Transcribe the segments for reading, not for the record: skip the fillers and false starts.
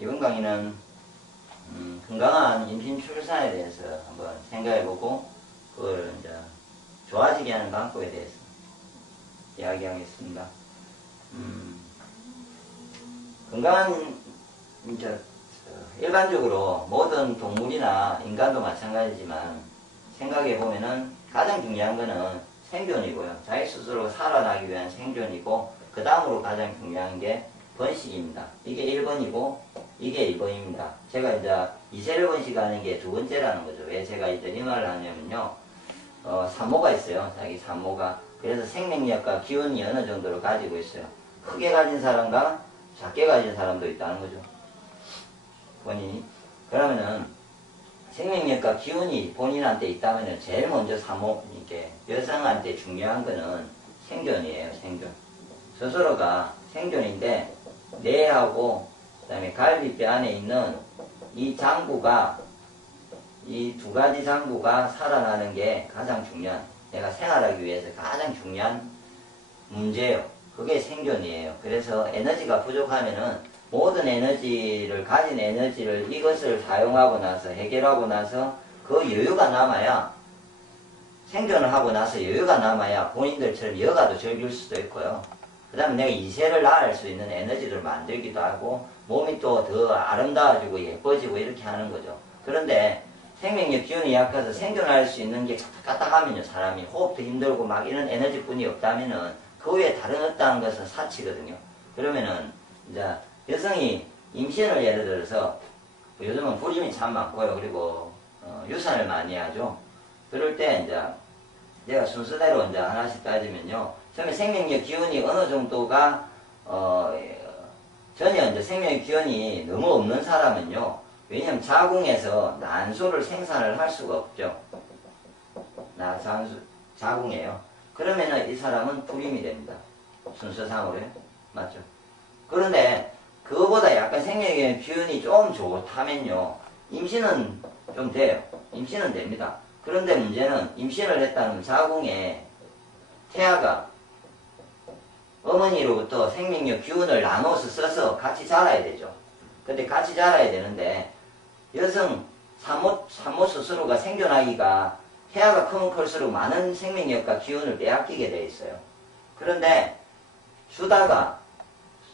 이번 강의는 건강한 임신 출산에 대해서 한번 생각해보고 그걸 이제 좋아지게 하는 방법에 대해서 이야기하겠습니다. 건강한 이제 일반적으로 모든 동물이나 인간도 마찬가지지만 생각해보면은 가장 중요한 거는 생존이고요. 자기 스스로 살아나기 위한 생존이고 그 다음으로 가장 중요한 게 번식입니다. 이게 1번이고 이게 2번입니다. 제가 이제 이세를 번식하는 게 두 번째라는 거죠. 왜 제가 이제 이 말을 하냐면요. 산모가 있어요. 자기 산모가. 그래서 생명력과 기운이 어느 정도로 가지고 있어요. 크게 가진 사람과 작게 가진 사람도 있다는 거죠. 본인이. 그러면은 생명력과 기운이 본인한테 있다면 제일 먼저 산모, 이게 여성한테 중요한 거는 생존이에요. 생존. 스스로가 생존인데 뇌하고 그다음에 갈비뼈 안에 있는 이 장구가 이 두 가지 장구가 살아나는 게 가장 중요한, 내가 생활하기 위해서 가장 중요한 문제예요. 그게 생존이에요. 그래서 에너지가 부족하면은 모든 에너지를 가진 에너지를 이것을 사용하고 나서 해결하고 나서 그 여유가 남아야, 생존을 하고 나서 여유가 남아야 본인들처럼 여가도 즐길 수도 있고요. 그 다음에 내가 이세를 낳을 수 있는 에너지를 만들기도 하고 몸이 또 더 아름다워지고 예뻐지고 이렇게 하는 거죠. 그런데 생명력 기운이 약해서 생존할 수 있는 게 까딱하면요, 사람이 호흡도 힘들고 막 이런 에너지뿐이 없다면은 그 외에 다른 어떠한 것은 사치거든요. 그러면은 이제 여성이 임신을 예를 들어서 요즘은 불임이 참 많고요. 그리고 유산을 많이 하죠. 그럴 때 이제 내가 순서대로 이제 하나씩 따지면요. 처음에 생명력 기운이 어느 정도가 전혀 이제 생명력 기운이 너무 없는 사람은요. 왜냐면 자궁에서 난소를 생산을 할 수가 없죠. 자궁이에요. 그러면은 이 사람은 불임이 됩니다. 순서상으로요. 맞죠? 그런데 그거보다 약간 생명력 기운이 좀 좋다면요. 임신은 좀 돼요. 임신은 됩니다. 그런데 문제는 임신을 했다는 자궁에 태아가 어머니로부터 생명력 기운을 나눠서 써서 같이 자라야 되죠. 근데 같이 자라야 되는데 여성 산모 스스로가 생존하기가 태아가 크면 클수록 많은 생명력과 기운을 빼앗기게 돼 있어요. 그런데 주다가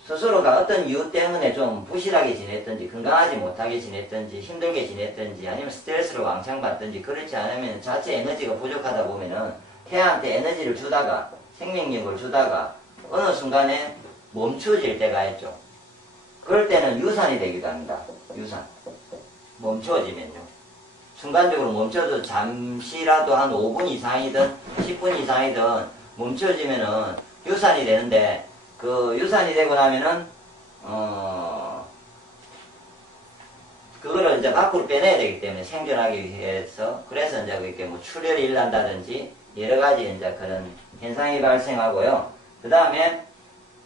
스스로가 어떤 이유 때문에 좀 부실하게 지냈든지 건강하지 못하게 지냈든지 힘들게 지냈든지 아니면 스트레스를 왕창 받든지 그렇지 않으면 자체 에너지가 부족하다 보면은 태아한테 에너지를 주다가 생명력을 주다가 어느 순간에 멈춰질 때가 있죠. 그럴 때는 유산이 되기도 합니다. 유산. 멈춰지면요. 순간적으로 멈춰서 잠시라도 한 5분 이상이든 10분 이상이든 멈춰지면은 유산이 되는데 그 유산이 되고 나면은 그거를 이제 밖으로 빼내야 되기 때문에 생존하기 위해서 그래서 이제 그렇게 뭐 출혈이 일난다든지 여러 가지 이제 그런 현상이 발생하고요. 그 다음에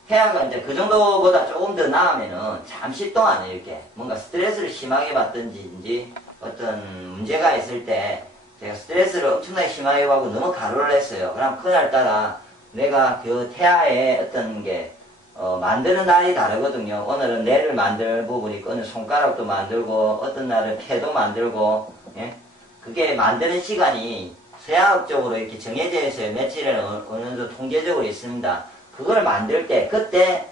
태아가 이제 그 정도보다 조금 더 나으면은 잠시 동안 이렇게 뭔가 스트레스를 심하게 받든지 어떤 문제가 있을 때 제가 스트레스를 엄청나게 심하게 받고 너무 가로를 했어요. 그럼 그날따라 내가 그 태아의 어떤 게 만드는 날이 다르거든요. 오늘은 뇌를 만들 부분이 있고 오늘 손가락도 만들고 어떤 날은 폐도 만들고 예? 그게 만드는 시간이 서양학적으로 이렇게 정해져 있어요. 며칠은 어느 정도 통계적으로 있습니다. 그걸 만들 때 그때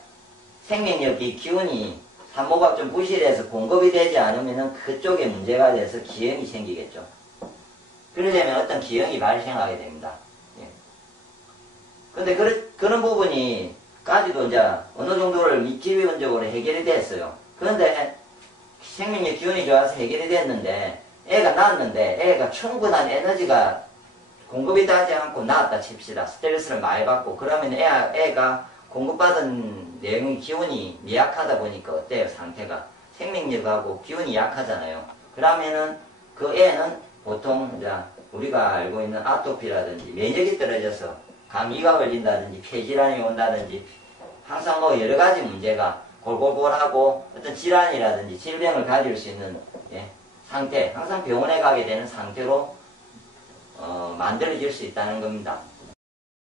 생명력이 기운이 산모가 좀 부실해서 공급이 되지 않으면 그쪽에 문제가 돼서 기형이 생기겠죠. 그러려면 어떤 기형이 발생하게 됩니다. 예. 근데 그런 부분이까지도 이제 어느 정도를 기본적으로 해결이 됐어요. 그런데 생명력 기운이 좋아서 해결이 됐는데 애가 낳았는데 애가 충분한 에너지가 공급이 되지 않고 낳았다 칩시다. 스트레스를 많이 받고 그러면 애가 공급받은 내용의 기운이 미약하다 보니까 어때요? 상태가 생명력하고 기운이 약하잖아요. 그러면은 그 애는 보통 이제 우리가 알고 있는 아토피라든지 면역이 떨어져서 감기가 걸린다든지 폐질환이 온다든지 항상 뭐 여러 가지 문제가 골골골하고 어떤 질환이라든지 질병을 가질 수 있는 상태, 항상 병원에 가게 되는 상태로 만들어질 수 있다는 겁니다.